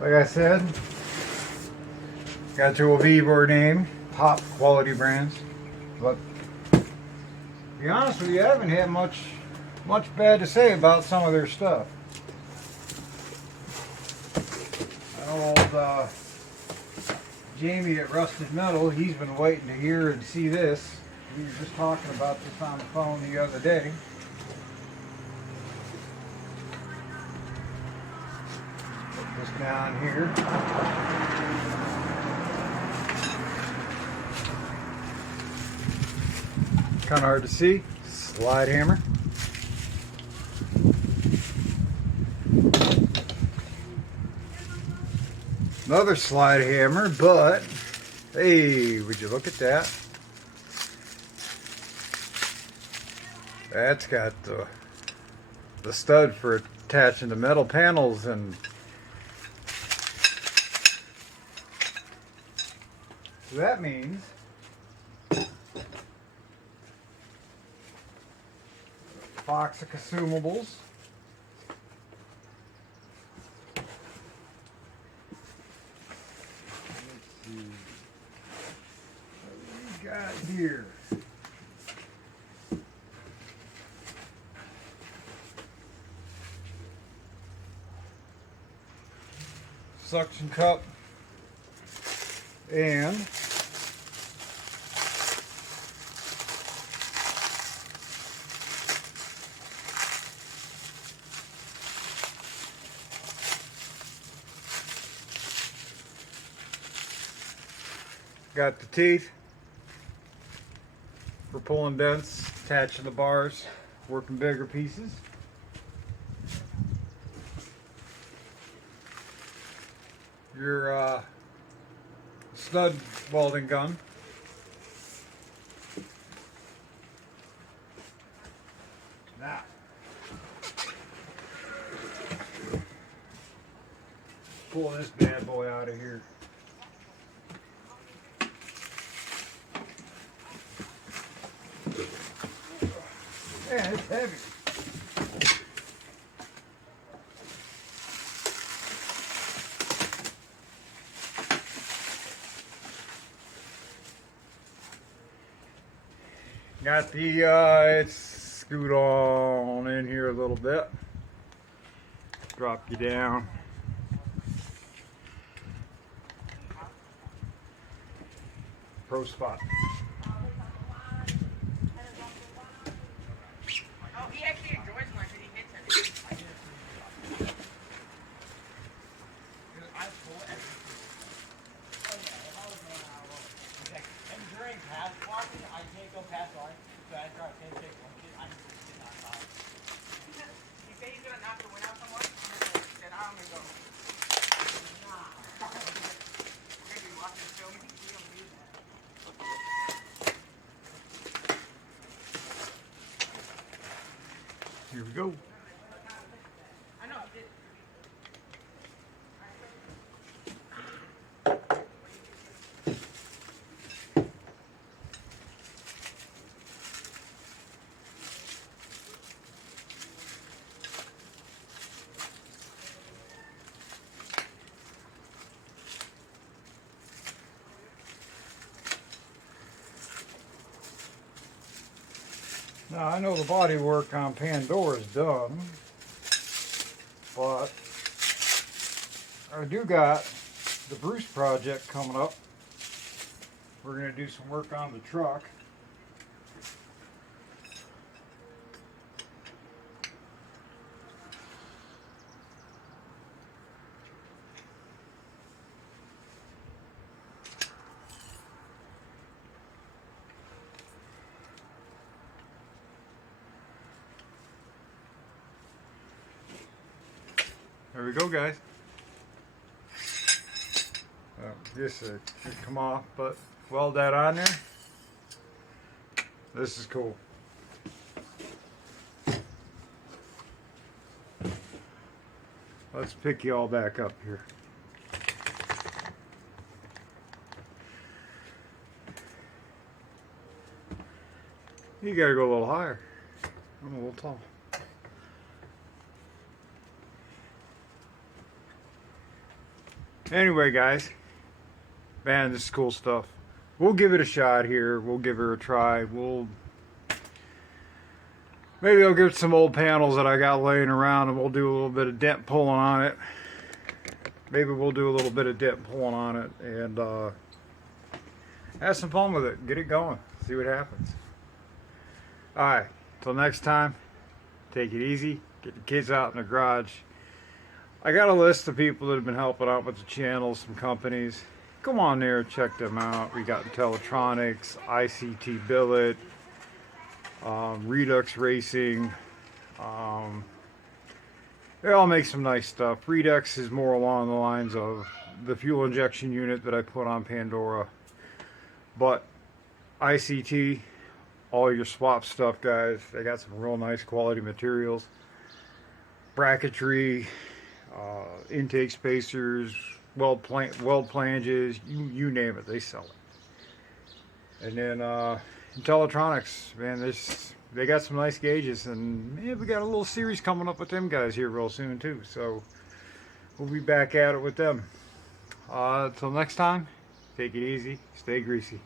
Like I said, got Tool VEVOR name, top quality brands. But to be honest with you, I haven't had much bad to say about some of their stuff. Old Jamie at Rusted Metal, he's been waiting to hear and see this. We were just talking about this on the phone the other day. Put this down here. Kind of hard to see. Slide hammer. Another slide hammer, but hey, would you look at that? That's got the stud for attaching the metal panels, and so that means box of consumables. What we got here? Suction cup and got the teeth for pulling dents, attaching the bars, working bigger pieces. Your stud welding gun. Now, pull this bad boy out of here. Man, it's heavy. Got the, it's scoot on in here a little bit. Drop you down. Pro Spot. Oh, he actually enjoys mine because he hits it. I pull everything. Oh yeah, if I was going out, and during pass walking, I can't go past line, so after I can't take one kid, I just sit outside. He said he's gonna knock the wind out somewhere, and he said, I'm gonna go. Nah. We're gonna be watching the film, we don't do that. Here we go. I know, he did. Now I know the body work on Pandora is done, but I do got the Bruce project coming up. We're going to do some work on the truck. There we go, guys. This should come off, but weld that on there. This is cool. Let's pick you all back up here. You gotta go a little higher. I'm a little tall. Anyway, guys, man, this is cool stuff. We'll give it a shot here. We'll give her a try. Maybe I'll get some old panels that I got laying around and we'll do a little bit of dent pulling on it. Maybe we'll do a little bit of dent pulling on it and have some fun with it. Get it going. See what happens. Alright, till next time, take it easy. Get the kids out in the garage. I got a list of people that have been helping out with the channel, some companies. Go on there, check them out. We got Teletronics, ICT Billet, Redux Racing. They all make some nice stuff. Redux is more along the lines of the fuel injection unit that I put on Pandora. But ICT, all your swap stuff, guys. They got some real nice quality materials. Bracketry, intake spacers, weld flanges, you name it, they sell it. And then Teletronics, man, they got some nice gauges, and man, we got a little series coming up with them guys here real soon too. So we'll be back at it with them. Till next time, take it easy, stay greasy.